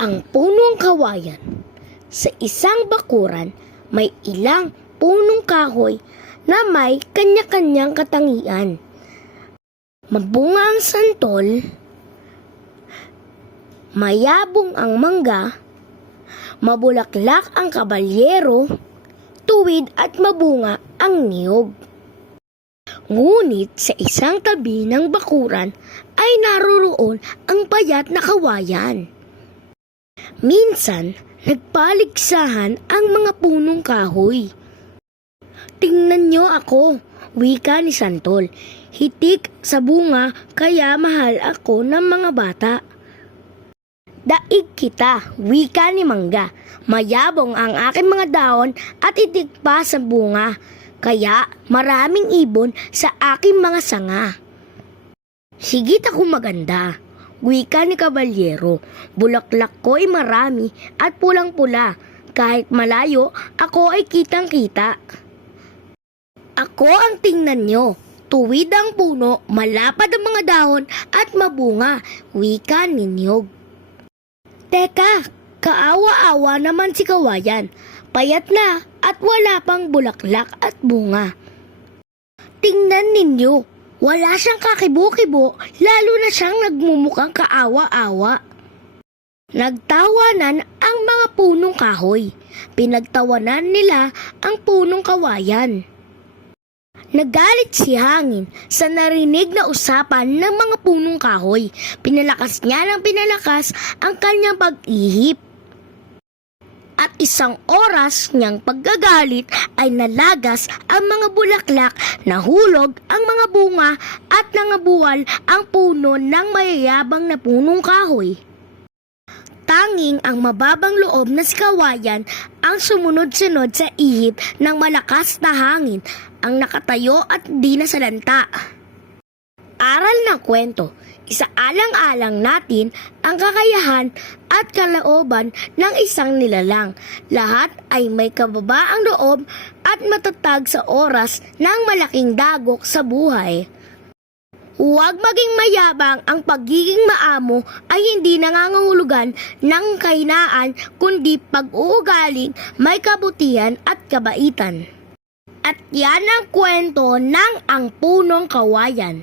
Ang punong kawayan. Sa isang bakuran, may ilang punong kahoy na may kanya-kanyang katangian. Mabunga ang santol, mayabong ang mangga, mabulaklak ang kabalyero, tuwid at mabunga ang niyog. Ngunit sa isang tabi ng bakuran ay naroroon ang payat na kawayan. Minsan, nagpaligsahan ang mga punong kahoy. "Tingnan niyo ako," wika ni Santol. "Hitik sa bunga kaya mahal ako ng mga bata." "Daig kita," wika ni Mangga. "Mayabong ang aking mga daon at hitik pa sa bunga, kaya maraming ibon sa aking mga sanga." "Sigit ako maganda," wika ni Kabalyero. "Bulaklak ko'y marami at pulang-pula. Kahit malayo, ako ay kitang-kita." "Ako ang tingnan nyo. Tuwid ang puno, malapad ang mga dahon at mabunga," wika ni Niyog. "Teka, kaawa-awa naman si kawayan. Payat na at wala pang bulaklak at bunga. Tingnan ninyo, wala siyang kakibo-kibo, lalo na siyang nagmumukhang kaawa-awa." Nagtawanan ang mga punong kahoy. Pinagtawanan nila ang punong kawayan. Nagalit si Hangin sa narinig na usapan ng mga punong kahoy. Pinalakas niya ng pinalakas ang kanyang pag-ihip. At isang oras niyang paggagalit ay nalagas ang mga bulaklak, nahulog ang mga bunga at nangabuwal ang puno ng mayayabang na punong kahoy. Tanging ang mababang loob na si kawayan ang sumunod-sunod sa ihip ng malakas na hangin, ang nakatayo at di nasalanta. Aral ng kwento, isaalang-alang natin ang kakayahan at kalooban ng isang nilalang. Lahat ay may kababaang loob at matatag sa oras ng malaking dagok sa buhay. Huwag maging mayabang. Ang pagiging maamo ay hindi nangangahulugan ng kahinaan, kundi pag-uugaling may kabutihan at kabaitan. At yan ang kwento ng Ang Punong Kawayan.